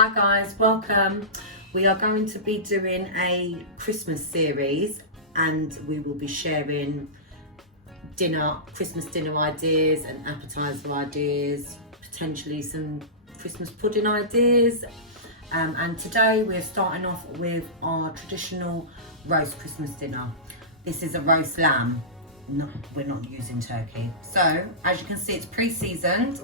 Hi guys, welcome. We are going to be doing a Christmas series and we will be sharing Christmas dinner ideas and appetizer ideas, potentially some Christmas pudding ideas. And today we're starting off with our traditional roast Christmas dinner. This is a roast lamb. No, we're not using turkey. So as you can see, it's pre-seasoned.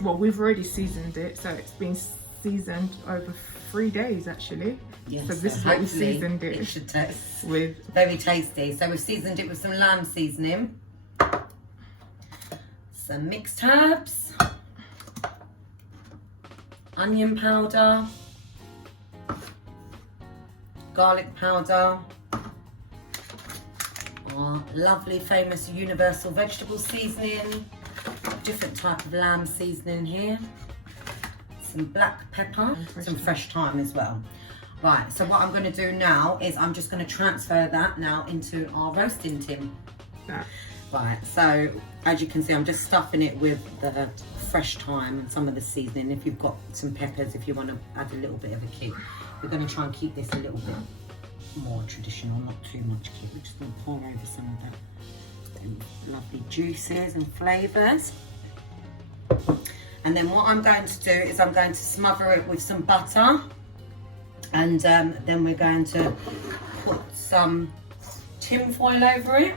Well, we've already seasoned it, so it's been seasoned over 3 days actually. Yes, so this is what we seasoned it. It should taste with. Very tasty. So we've seasoned it with some lamb seasoning, some mixed herbs, onion powder, garlic powder, our lovely famous universal vegetable seasoning, different type of lamb seasoning here, some black pepper, some fresh thyme as well. Right, so what I'm going to do now is I'm just going to transfer that now into our roasting tin. Right, so as you can see, I'm just stuffing it with the fresh thyme and some of the seasoning. If you've got some peppers, if you want to add a little bit of a kick. We're going to try and keep this a little bit more traditional, not too much kick. We're just going to pour over some of the lovely juices and flavours. And then what I'm going to do is I'm going to smother it with some butter, and then we're going to put some tin foil over it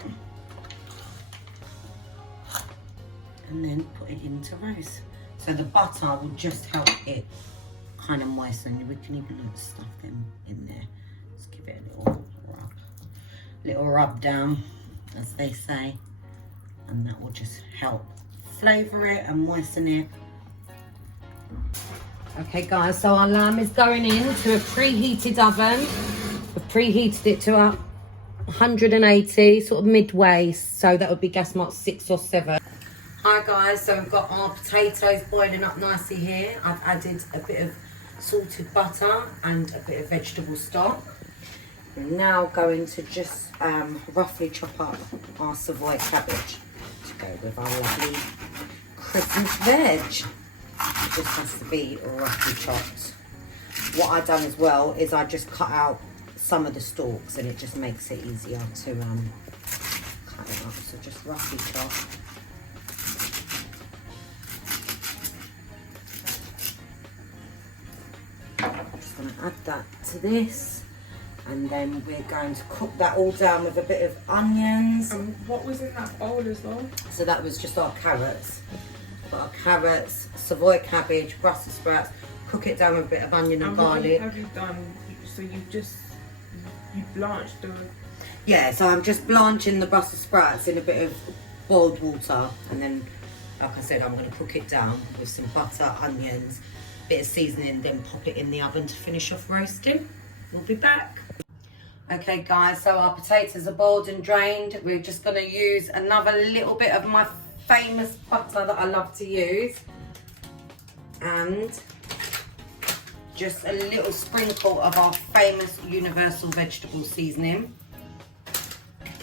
and then put it into roast. So the butter will just help it kind of moisten. We can even stuff them in there. Just give it a little rub down, as they say, and that will just help flavour it and moisten it. Okay guys, so our lamb is going into a preheated oven. We've preheated it to 180, sort of midway, so that would be gas mark 6 or 7. Hi guys, so we've got our potatoes boiling up nicely here. I've added a bit of salted butter and a bit of vegetable stock. We're now going to just roughly chop up our Savoy cabbage to go with our lovely Christmas veg. It just has to be roughly chopped. What I've done as well is I just cut out some of the stalks, and it just makes it easier to cut it up. So just roughly chop. I'm just going to add that to this, and then we're going to cook that all down with a bit of onions. What was in that bowl as well? So that was just our carrots. Got our carrots, Savoy cabbage, Brussels sprouts. Cook it down with a bit of onion and garlic. What have you done? So you blanched the... Yeah, so I'm just blanching the Brussels sprouts in a bit of boiled water, and then, like I said, I'm going to cook it down with some butter, onions, bit of seasoning, then pop it in the oven to finish off roasting. We'll be back. Okay guys, so our potatoes are boiled and drained. We're just going to use another little bit of my famous butter that I love to use, and just a little sprinkle of our famous universal vegetable seasoning.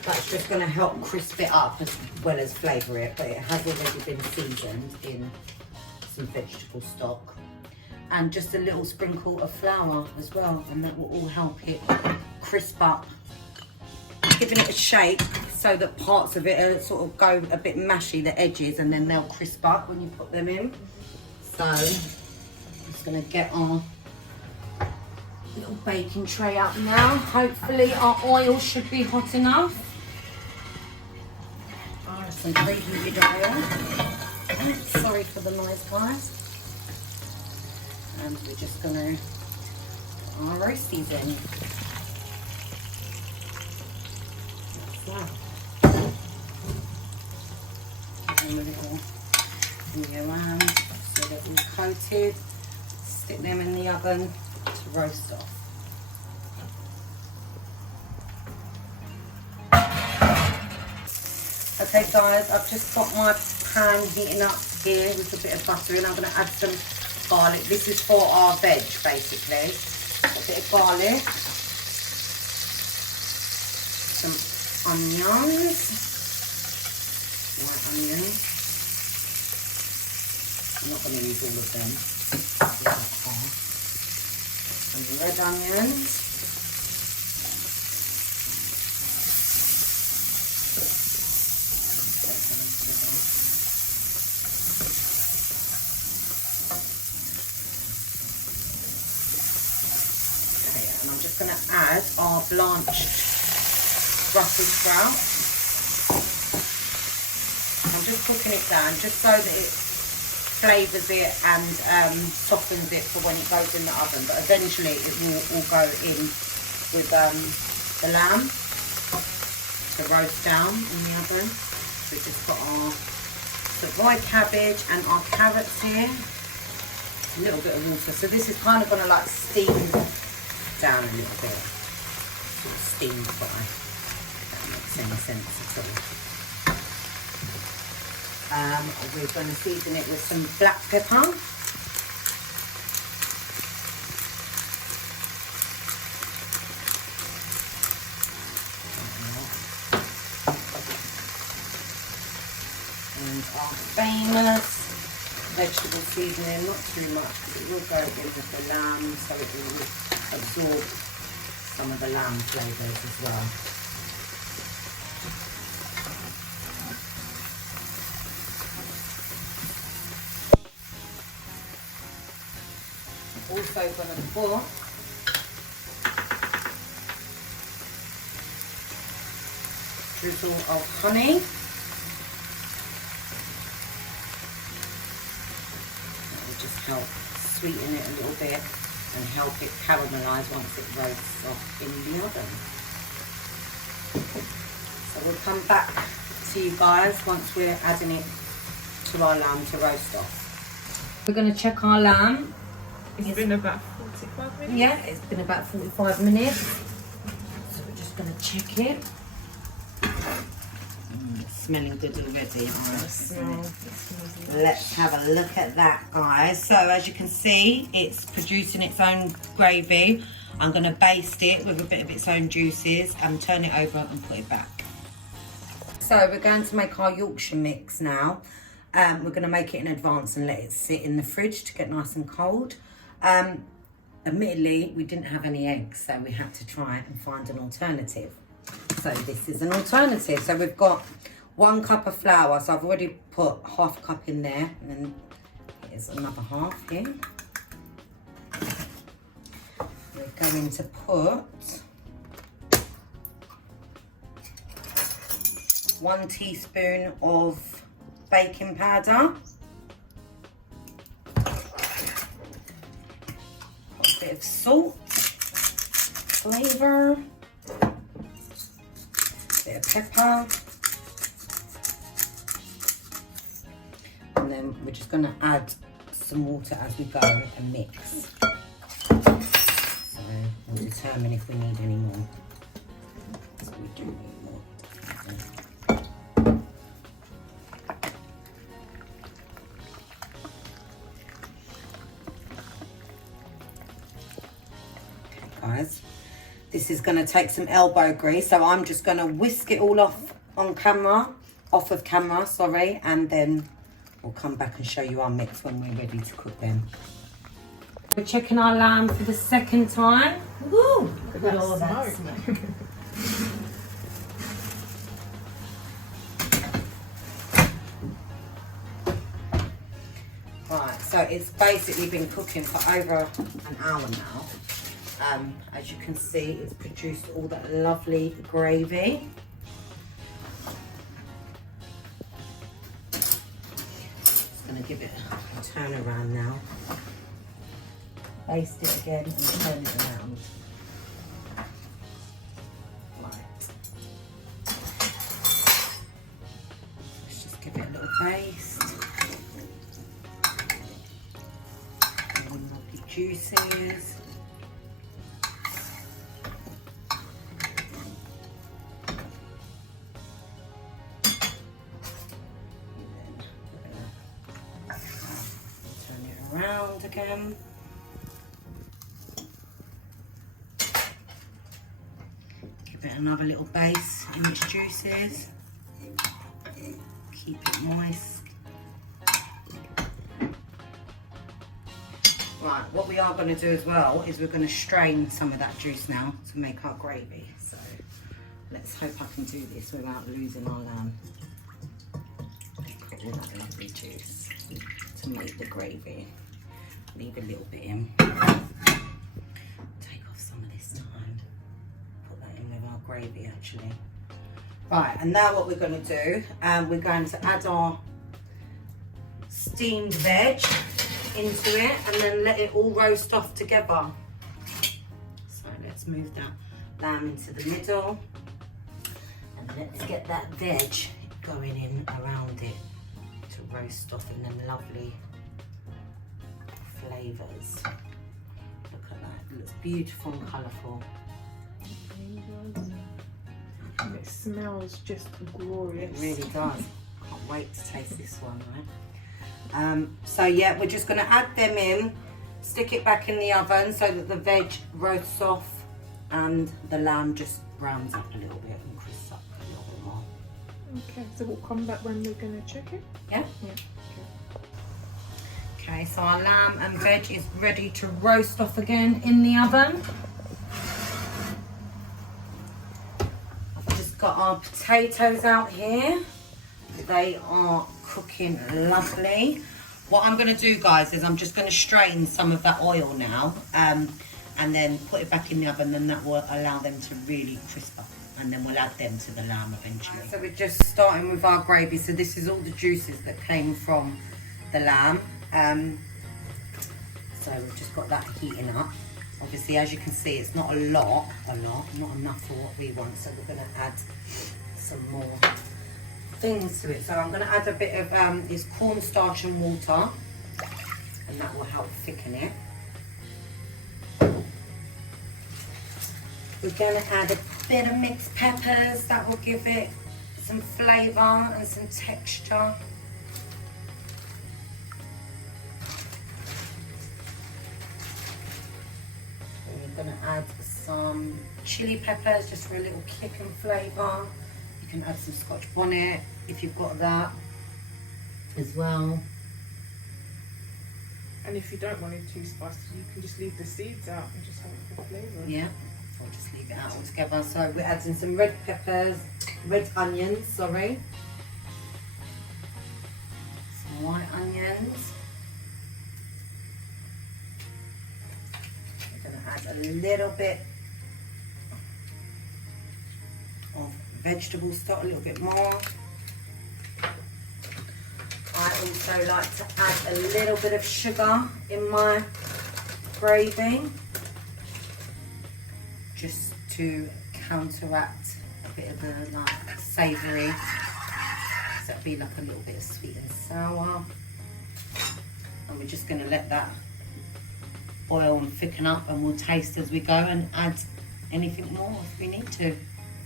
That's just going to help crisp it up as well as flavour it, but it has already been seasoned in some vegetable stock. And just a little sprinkle of flour as well, and that will all help it crisp up. Giving it a shake so that parts of it sort of go a bit mashy, the edges, and then they'll crisp up when you put them in. So I'm just going to get our little baking tray up now. Hopefully our oil should be hot enough. Some preheated oil. Sorry for the noise guys. And we're just going to put our roasties in. Wow. And a little finger around so that they're coated. Stick them in the oven to roast off. Okay guys, I've just got my pan heating up here with a bit of butter, and I'm going to add some garlic. This is for our veg basically. A bit of garlic. Some onions, white onions. I'm not going to use all of them. some red onions. And I'm just going to add our blanched Brussels sprouts. I'm just cooking it down just so that it flavours it and softens it for when it goes in the oven. But eventually it will all go in with the lamb to roast down in the oven. So we've just got our savoy cabbage and our carrots here. A little bit of water. So this is kind of going to like steam down a little bit. Sort of steam fry. If that makes any sense at all. We're going to season it with some black pepper. And our famous vegetable seasoning, not too much, because it will go in with the lamb, so it will absorb some of the lamb flavours as well. I'm also going to put drizzle of honey. That will just help sweeten it a little bit and help it caramelise once it roasts off in the oven. So we'll come back to you guys once we're adding it to our lamb to roast off. We're going to check our lamb. It's been about 45 minutes? Yeah, it's been about 45 minutes. So we're just going to check it. It's smelling good already. Let's have a look at that, guys. So as you can see, it's producing its own gravy. I'm going to baste it with a bit of its own juices and turn it over and put it back. So we're going to make our Yorkshire mix now. We're going to make it in advance and let it sit in the fridge to get nice and cold. Admittedly, we didn't have any eggs, so we had to try and find an alternative. So this is an alternative. So we've got 1 cup of flour. So I've already put half a cup in there, and then here's another half here. We're going to put 1 teaspoon of baking powder. A bit of salt, flavour, bit of pepper, and then we're just going to add some water as we go and mix. So we'll determine if we need any more. So we do need more. Guys, this is going to take some elbow grease, so I'm just going to whisk it all off of camera, sorry, and then we'll come back and show you our mix when we're ready to cook them. We're checking our lamb for the second time. Woo! Lord, that smoke. Right, so it's basically been cooking for over an hour now. As you can see, it's produced all that lovely gravy. Just going to give it a turn around now. Baste it again and turn it around. Right. Let's just give it a little baste. And lovely juices. Around again. Give it another little base in its juices. Keep it moist. Right, what we are going to do as well is we're going to strain some of that juice now to make our gravy. So let's hope I can do this without losing our lamb. Put all that lovely juice to make the gravy. Leave a little bit in. Take off some of this time. Put that in with our gravy actually. Right, and now what we're going to do, we're going to add our steamed veg into it and then let it all roast off together. So let's move that lamb into the middle and let's get that veg going in around it to roast off in them lovely flavours. Look at that, it looks beautiful and colourful. And it smells just glorious. It really does. Can't wait to taste this one, right? So yeah, we're just going to add them in, stick it back in the oven so that the veg roasts off and the lamb just browns up a little bit and crisps up a little bit more. Okay, so we'll come back when we're going to check it? Yeah? Yeah. Okay, so our lamb and veg is ready to roast off again in the oven. I've just got our potatoes out here. They are cooking lovely. What I'm going to do, guys, is I'm just going to strain some of that oil now and then put it back in the oven, and that will allow them to really crisp up, and then we'll add them to the lamb eventually. So we're just starting with our gravy. So this is all the juices that came from the lamb. So we've just got that heating up. Obviously, as you can see, it's not a lot, not enough for what we want. So we're going to add some more things to it. So I'm going to add a bit of this cornstarch and water, and that will help thicken it. We're going to add a bit of mixed peppers. That will give it some flavour and some texture. We're going to add some chili peppers just for a little kick and flavour. You can add some Scotch bonnet if you've got that as well. And if you don't want it too spicy, you can just leave the seeds out and just have it for flavour. Yeah, or just leave it out altogether. So we're adding some red peppers, red onions, sorry. Some white onions. We're going to add a little bit of vegetable stock, a little bit more. I also like to add a little bit of sugar in my gravy, just to counteract a bit of the like savoury. So it'll be like a little bit of sweet and sour. And we're just going to let that oil thicken up, and we'll taste as we go and add anything more if we need to.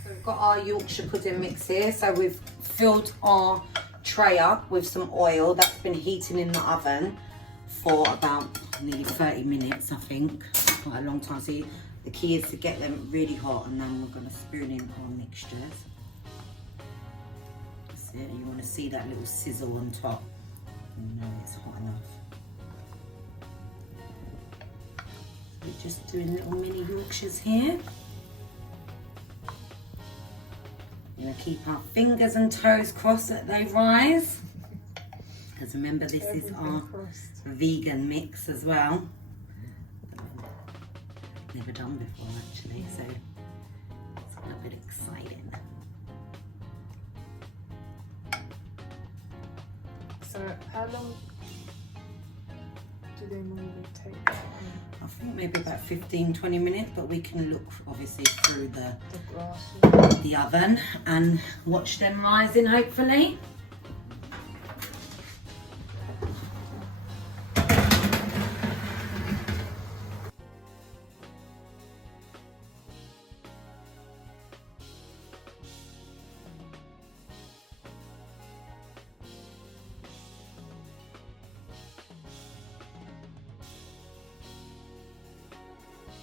So we've got our Yorkshire pudding mix here. So we've filled our tray up with some oil that's been heating in the oven for about nearly 30 minutes, I think. Quite a long time. So the key is to get them really hot, and then we're going to spoon in our mixtures. That's it. You want to see that little sizzle on top. You know it's hot enough. We're just doing little mini Yorkshires here. We're going to keep our fingers and toes crossed that they rise. Because remember, this is our vegan mix as well. Never done before actually, so it's a little bit exciting. So how long do they normally take? I think maybe about 15-20 minutes, but we can look obviously through the grass. oven and watch them rising hopefully.